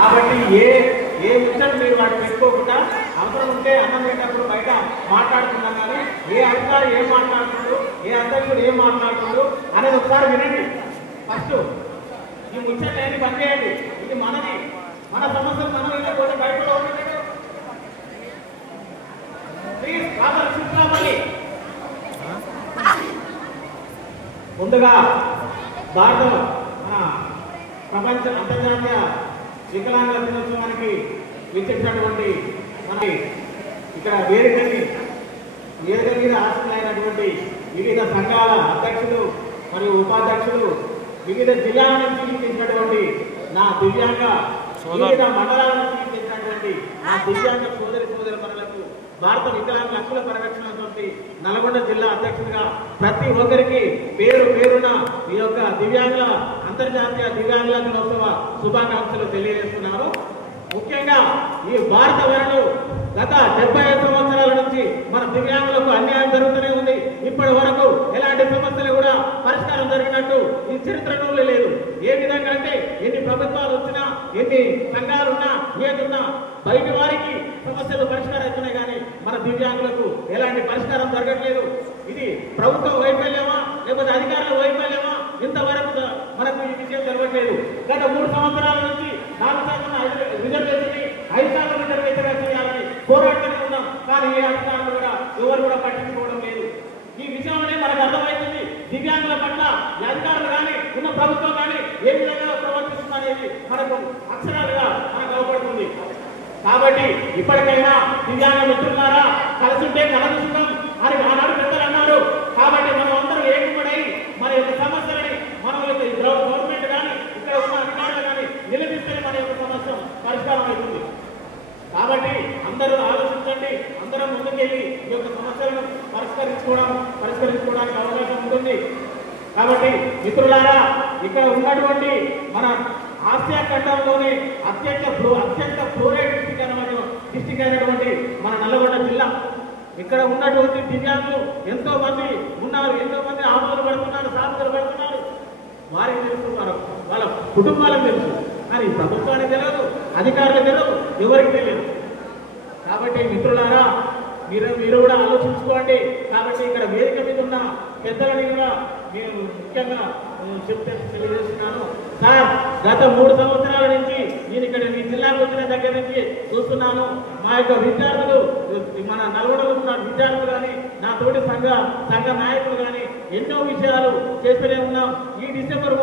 కాబట్టి ఏ ఏ ముచ్చట మీరు వాటిని పెట్టుకోకుండా అవసరం ఉంటే అన్నం పెట్టినప్పుడు బయట మాట్లాడుతున్నాం, కానీ ఏ అధికారి ఏం మాట్లాడుతున్నాడు, ఏ అధ్యక్షుడు ఏం మాట్లాడుతున్నాడు అనేది ఒకసారి వినండి. ఫస్ట్ ఈ ముచ్చట ఏంటి పని చేయండి. ఇది మనది, మన సమస్యలు మనం వెళ్ళకపోతే బయట ప్లీజ్ రావాలి. ముందుగా భారత ప్రపంచ అంతర్జాతీయ వికలాంగుల దినోత్సవానికి విచ్చేసినటువంటి మనకి ఇక్కడ వేదిక మీద ఆసనైనటువంటి వివిధ సంఘాల అధ్యక్షులు మరియు ఉపాధ్యక్షులు, వివిధ జిల్లాల నుంచి విచ్చేసినటువంటి నా దివ్యాంగ, వివిధ మండలాల నుంచి విచ్చేసినటువంటి నా దివ్యాంగ సోదరులకు భారత వికలాంగుల హక్కుల పరిరక్షణ సమితి నల్గొండ జిల్లా అధ్యక్షుడిగా ప్రతి ఒక్కరికి పేరున ఈ యొక్క దివ్యాంగుల అంతర్జాతీయ దివ్యాంగుల దినోత్సవ శుభాకాంక్షలు తెలియజేస్తున్నారు. ముఖ్యంగా ఈ భారత వరలు గత 75 సంవత్సరాల నుంచి మన దివ్యాంగులకు అన్యాయం జరుగుతూనే ఉంది. ఇప్పటి వరకు ఎలాంటి సమస్యలు కూడా పరిష్కారం జరిగినట్టు ఈ చరిత్రలో లేదు. ఏ విధంగా అంటే ఎన్ని ప్రభుత్వాలు వచ్చినా, ఎన్ని సంఘాలున్నా, ఏదున్నా బయటి వారికి సమస్యలు పరిష్కారం అవుతున్నాయి, కానీ మన దివ్యాంగులకు ఎలాంటి పరిష్కారం జరగట్లేదు. ఇది ప్రభుత్వం వైఫల్యమా లేకపోతే అధికారుల వైఫల్యమా? ఇంతవరకు మనకు ఈ విషయం జరగట్లేదు. గత 3 సంవత్సరాల నుంచి 4% రిజర్వేషన్ 5% రిజర్వేషన్ చేయాలని పోరాడుతూనే ఉన్నాం, కానీ ఏ అధికారులు కూడా ఎవరు కూడా పట్టించుకోవడం లేదు. ఈ విషయంలోనే మనకు అర్థమవుతుంది దివ్యాంగుల పట్ల అధికారులు కానీ ఉన్న ప్రభుత్వం కానీ ఏ విధంగా ప్రవర్తిస్తుందనేది మనకు అక్షరాలుగా మనకు అవపడుతుంది. కాబట్టి ఇప్పటికైనా దివ్యాంగ మిత్రులారా, కలిసి ఉంటే కలదుకుందాం అని ఆనాడు పెద్దలు అన్నారు. కాబట్టి మనం అందరూ ఏకపడై మన యొక్క సమస్యలని మన యొక్క గవర్నమెంట్ కానీ ఇక్కడ ఉన్న అధికారులు కానీ నిలదీస్తేనే మన యొక్క సమస్య పరిష్కారం అవుతుంది. కాబట్టి అందరూ ఆలోచించండి, అందరం ముందుకెళ్ళి ఈ యొక్క సమస్యలను పరిష్కరించుకోవడానికి అవకాశం ఉంటుంది. కాబట్టి మిత్రులారా, ఇక్కడ ఉన్నటువంటి మన ఆసియా ఖండంలోనే అత్యంత ఫ్లోరైడ్ డిస్టిక్ అయినటువంటి మన నల్గొండ జిల్లా, ఇక్కడ ఉన్నటువంటి దివ్యాంగులు ఎంతో మంది ఉన్నారు, ఎంతో మంది ఆపదలు పడుతున్నారు, సాధనలు పడుతున్నారు. వారికి తెలుసు, వాళ్ళ కుటుంబాలకు తెలుసు, కానీ ప్రభుత్వానికి తెలియదు, అధికారులకు తెలియదు, ఎవరికి తెలియదు. కాబట్టి మిత్రులారా, మీరు కూడా ఆలోచించుకోండి. కాబట్టి ఇక్కడ వేదిక మీద ఉన్న పెద్దలని కూడా నేను ముఖ్యంగా తెలియజేస్తున్నాను. సార్, గత 3 సంవత్సరాల నుంచి నేను ఇక్కడ మీ జిల్లాకు వచ్చిన దగ్గర నుంచి చూస్తున్నాను. మా యొక్క విద్యార్థులు, మన నల్గొండలో ఉన్న విద్యార్థులు కానీ, నా తోటి సంఘ నాయకులు కానీ ఎన్నో విషయాలు చేస్తూనే ఉన్నాం. ఈ డిసెంబర్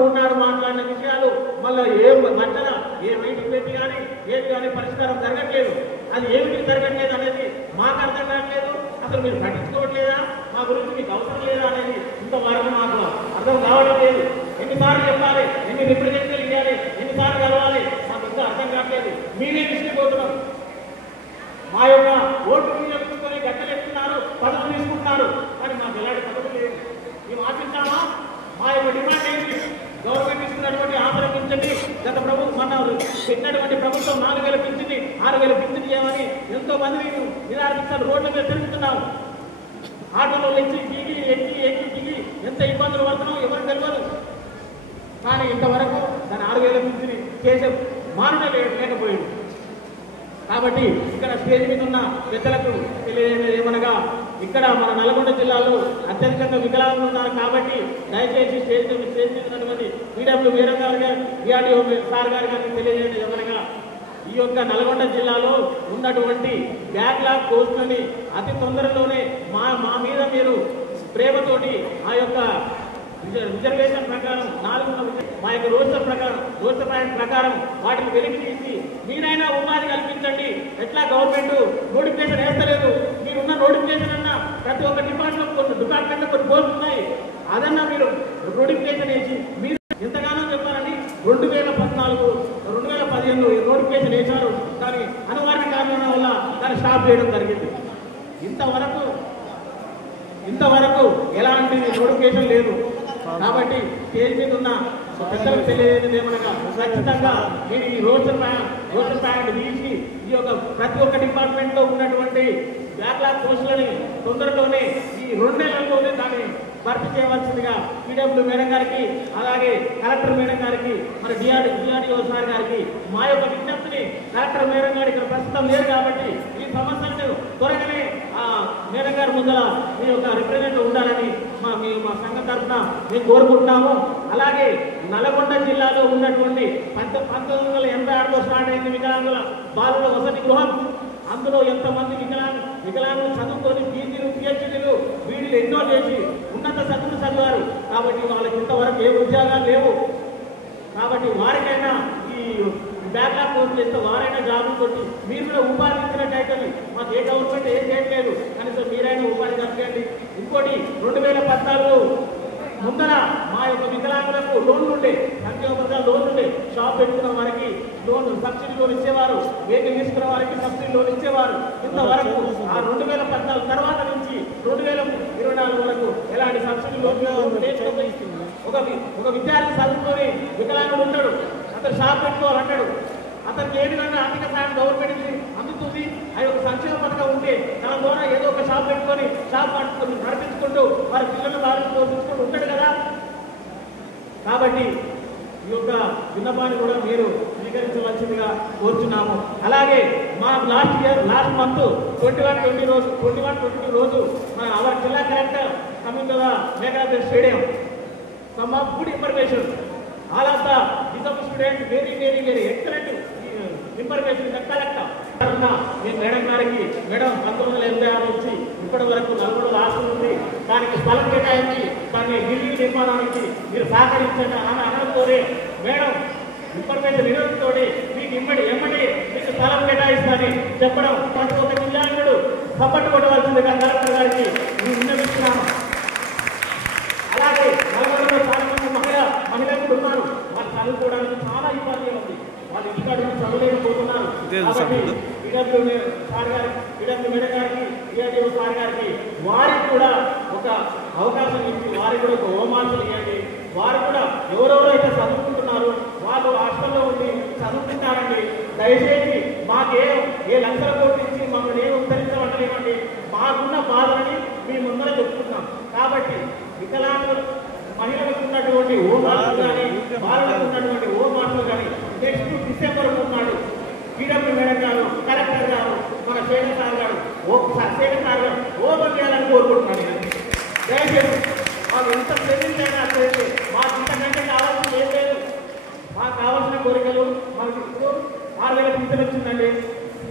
3 నాడు మాట్లాడిన విషయాలు మళ్ళీ ఏ మీటింగ్ పెట్టి కానీ ఏది కానీ పరిష్కారం జరగట్లేదు. అది ఏమిటి జరగట్లేదు అనేది మాకు అర్థం కావట్లేదు. అసలు మీరు పట్టించుకోవట్లేదా, మా గురించి మీకు అవసరం లేదా అనేది ఇంతవరకు మాకు అర్థం కావడం లేదు. ఎన్నిసార్లు చెప్పాలి, ఎన్ని రిప్రజెంటేటివ్లు ఇవ్వాలి, ఎన్నిసార్లు కలవాలి, మాకు ఇంకా అర్థం కావట్లేదు. మీరే విసిగిపోతున్నాం. మా యొక్క ఓటు వినియోగించుకొని గట్టెలుస్తున్నారు, పదవులు తీసుకుంటున్నారు, కానీ మాకు ఎలాంటి పదవులు లేవు. మేము ఆశించామా? మా యొక్క డిమాండ్ ఏంటి? గవర్నమెంట్ ఇస్తున్నటువంటి ఆసరా పింఛన్ని గత ప్రభుత్వం మన పెట్టినటువంటి ప్రభుత్వం 4,000 పింఛన్ని 6,000 పింఛన్ చేయమని ఎంతో మంది నిరాకరిస్తారు. రోడ్ల మీద తిరుగుతున్నాము. ఆటోలో ఎక్కి దిగి ఎంత ఇబ్బందులు పడుతున్నాం ఎవరు తెలియదు. కానీ ఇంతవరకు దాని 6,000 పింఛన్ని చేసే మానవ లేకపోయింది. కాబట్టి ఇక్కడ స్టేజ్ మీద ఉన్న పెద్దలకు తెలియజేయడం ఏమనగా, ఇక్కడ మన నల్గొండ జిల్లాలో అత్యధికంగా వికలాంగులు ఉన్నారు. కాబట్టి దయచేసి స్టేజ్ మీద ఉన్నటువంటి పీడబ్ల్యూ వీరంగారు గారు, విఆర్డీఓ సార్ గారు గారికి తెలియజేయడం ఏమనగా, ఈ యొక్క నల్గొండ జిల్లాలో ఉన్నటువంటి బ్యాక్లాగ్ పోస్టులని అతి తొందరలోనే మా మీద మీరు ప్రేమతోటి ఆ యొక్క రిజర్వేషన్ ప్రకారం 4 మా యొక్క రోస్టర్ పాయింట్ ప్రకారం వాటిని వెలికి తీసి మీరైనా ఉపాధి కల్పించండి. ఎట్లా గవర్నమెంట్ నోటిఫికేషన్ వేస్తలేదు, మీరున్న నోటిఫికేషన్ అన్నా ప్రతి ఒక్క డిపార్ట్మెంట్లో కొన్ని పోస్టులు ఉన్నాయి, అదన్నా మీరు నోటిఫికేషన్ వేసి మీరు ఎంతగానో చెప్పారని 2015 నోటిఫికేషన్ వేశారు. కానీ అనివార్య కారణాల వల్ల దాన్ని స్టాప్ చేయడం జరిగింది. ఇంతవరకు ఎలాంటి నోటిఫికేషన్ లేదు. కాబట్టి స్టేజ్ మీద ఉన్న పెద్దలకు తెలియజేది ఏమనగా, ఖచ్చితంగా మీరు ఈ రోస్టర్ ప్యాకెట్ తీసి ఈ యొక్క ప్రతి ఒక్క డిపార్ట్మెంట్లో ఉన్నటువంటి బ్యాక్లాగ్ పోస్టులని తొందరలోనే ఈ 2 నెలల్లోనే దాన్ని భర్తీ చేయవలసిందిగా పీడబ్ల్యూ మేడం గారికి, అలాగే కలెక్టర్ మేడం గారికి, మరి డిఆర్డిఓ సార్ గారికి మా యొక్క విజ్ఞప్తిని, కలెక్టర్ మేడం గారు ఇక్కడ ప్రస్తుతం లేరు కాబట్టి ఈ సమస్యలను త్వరగానే మేడం గారి ముందర మీ యొక్క రిప్రజెంట్ ఉండాలని మా సంఘం తరఫున మేము కోరుకుంటున్నాము. అలాగే నల్గొండ జిల్లాలో ఉన్నటువంటి 1986లో స్టార్ట్ అయింది వికలాంగుల బాలుల వసతి గృహం. అందులో ఎంతమంది వికలాంగులు చదువుకొని పీజీలు, పిహెచ్డీలు, వీడిలు ఎన్నో చేసి ఉన్నత చదువులు చదివారు. కాబట్టి వాళ్ళకి ఇంతవరకు ఏ ఉద్యోగాలు లేవు. కాబట్టి వారికైనా ఈ బ్యాక్లాగ్ కోర్సు చేస్తే వారైనా జాబులు కొట్టి మీరు కూడా ఉపాధి ఇచ్చినట్టయితే మాకు ఏ గవర్నమెంట్ ఏం చేయట్లేదు, కనీసం మీరైనా ఉపాధి కల్పించండి. ఇంకోటి 2014 ముందర మా యొక్క వికలాంగులకు లోన్లు ఉండే, సంక్షేమ పథకాలు లోన్లు ఉండే, షాప్ పెట్టుకున్న వారికి సబ్సిడీ లోన్ ఇచ్చేవారు, వెహికల్ తీసుకున్న వారికి సబ్సిడీ లోన్ ఇచ్చేవారు. ఇంతవరకు ఆ 2014 తర్వాత నుంచి 2024 వరకు ఎలాంటి సబ్సిడీ లోన్ ఒక విద్యార్థి చదువుకొని వికలాంగుడు ఉంటాడు, అతను షాప్ పెట్టుకోవాలంటాడు, అతనికి ఏ విధంగా ఆర్థిక సాయం గవర్నమెంట్ అందుతుంది. అది ఒక సంక్షేమ పథకం ఉంటే దాని ద్వారా ఏదో ఒక షాప్ పెట్టుకొని షాప్ నడిపించుకుంటూ వారి పిల్లలను బాగా పోషించుకుంటూ ఉంటాడు కదా. కాబట్టి ఈ యొక్క విన్నపాన్ని కూడా మీరు స్వీకరించవలసిందిగా కోరుచున్నాము. అలాగే మా లాస్ట్ మంత్ 21-22 రోజు మన అవర్ జిల్లా collector coming to the Meghalaya stadium, some of good information. All of the disabled students very excellent information in the collector. Me madam గారికి మేడం 1986 నుంచి ఇప్పటి వరకు నలుగురు రాష్ట్రం ఉంది, దానికి స్థలం కేటాయించి దాన్ని బిల్డింగ్ నిర్మాణానికి మీరు సహకరించండి అని అనడంతోనే మేడం ఇన్ఫర్మేషన్ ఇవ్వడంతో మీకు ఎమ్మడి మీకు స్థలం కేటాయిస్తానని చెప్పడం, ప్రతి ఒక్క జిల్లాంగుడు సపోర్ట్ కొట్టవలసిందిగా కలెక్టర్ గారికి మేము విన్నవిస్తున్నాము. అలాగే నలుగురు మహిళలు ఉన్నారు, వాళ్ళు చదువుకోవడానికి చాలా ఇబ్బంది ఉంది, వాళ్ళు ఇంటికాడ చదవలేకపోతున్నారు. కాబట్టి పీడబ్ల్యూ మేడం గారికి, డిఆర్డిఓ సార్ గారికి వారికి కూడా ఒక అవకాశం ఇచ్చి వారికి కూడా ఒక హోంవర్క్లు ఇవ్వండి. వారు కూడా ఎవరెవరైతే చదువుకుంటున్నారు వాళ్ళు హాస్టల్లో ఉండి చదువుకుంటారండి. దయచేసి మాకు ఏ లక్షల కోట్లు ఇచ్చి మమ్మల్ని ఏం ఉద్ధరించమంటలేమండి, మాకున్న బాధని మీ ముందర చెప్పుకుంటున్నాం. కాబట్టి వికలాంగులు మహిళలకు ఉన్నటువంటి హోంవర్క్లు కానీ బాలులకు ఉన్నటువంటి హోంవర్క్లు కానీ నెక్స్ట్ డిసెంబర్ 3 నాడు పీడబ్ల్యూ మేడం గారు, కలెక్టర్ గారు, మన శేఖర్ సార్ గారు ఓపెన్ చేయాలని కోరుకుంటున్నాను. దయచేసి మాకు ఎంత ప్రెజెంట్ అయినా చేస్తే మాకు ఇంతకంటే కావాల్సింది ఏం లేదు. మాకు కావాల్సిన కోరికలు మనకి ఇప్పుడు 6,000 పింఛన్ వచ్చిందండి,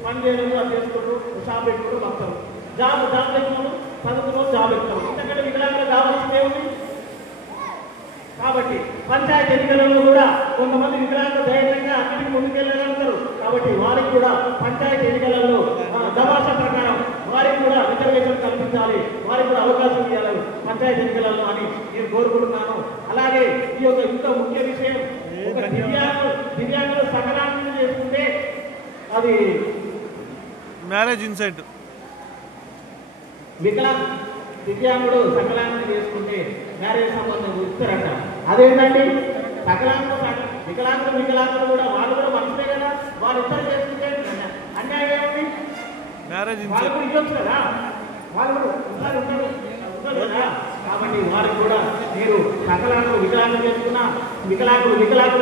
పని చేయడం అది చేసుకోవడం, షాప్ పెట్టుకోవడం వస్తారు, జాబ్ పెట్టుకోవడం, చదువుకోవడం, జాబ్ పెట్టుకోవడం, ఇంతకంటే వికలాంగులు కావాల్సింది ఏముంది. కాబట్టి పంచాయతీ ఎన్నికలలో కూడా కొంతమంది వికలాంగులు ధైర్యంగా అన్నిటికీ ముందుకెళ్ళగలుగుతారు. కాబట్టి వారికి కూడా పంచాయతీ ఎన్నికలలో దవాషా ప్రకారం వారికి కూడా రిజర్వేషన్ కల్పించాలి, వారికి కూడా అవకాశం ఇవ్వాలి పంచాయతీ ఎన్నికలలో అని నేను కోరుకుంటున్నాను. అలాగే ఈ యొక్క ఇంకో ముఖ్య విషయం, ఒక దివ్యాంగులు సకలాంకనం చేసుకుంటే అది మ్యారేజ్ ఇన్సెంట్, దివ్యాంగుడు సకలాంకనం చేసుకుంటే మ్యారేజ్ సంబంధం ఇస్తారంట. అదేంటండి వికలాంగులు కూడా వాళ్ళు కూడా మనుషులే కదా, వాళ్ళు ఇద్దరు చేసుకుంటే అన్యాయం ఏముంది, వాళ్ళు కూడా ఇవ్వచ్చు కదా, వాళ్ళు ఉంటారు కదా. కాబట్టి వారికి కూడా మీరు సకలాంగులు వికలాంగులు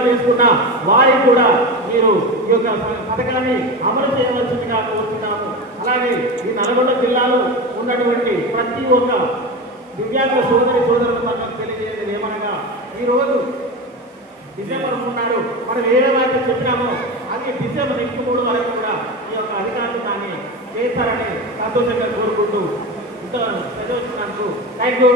చేసుకున్నా వారికి కూడా మీరు ఈ యొక్క పథకాన్ని అమలు చేయవలసిందిగా కోరుతున్నాము. అలాగే ఈ నల్గొండ జిల్లాలో ఉన్నటువంటి ప్రతి ఒక్క దివ్యాంగుల సోదరులకు మనం తెలియజేసేది ఏమనగా, ఈరోజు డిసెంబర్ 3 నాడు మనం ఏమైతే చెప్పినామో అది డిసెంబర్ 3 వరకు కూడా ఈ యొక్క అధికారులు దాన్ని చేస్తారని సంతోషంగా కోరుకుంటూ ఇంత ప్రజోషినందుకు థ్యాంక్ యూ.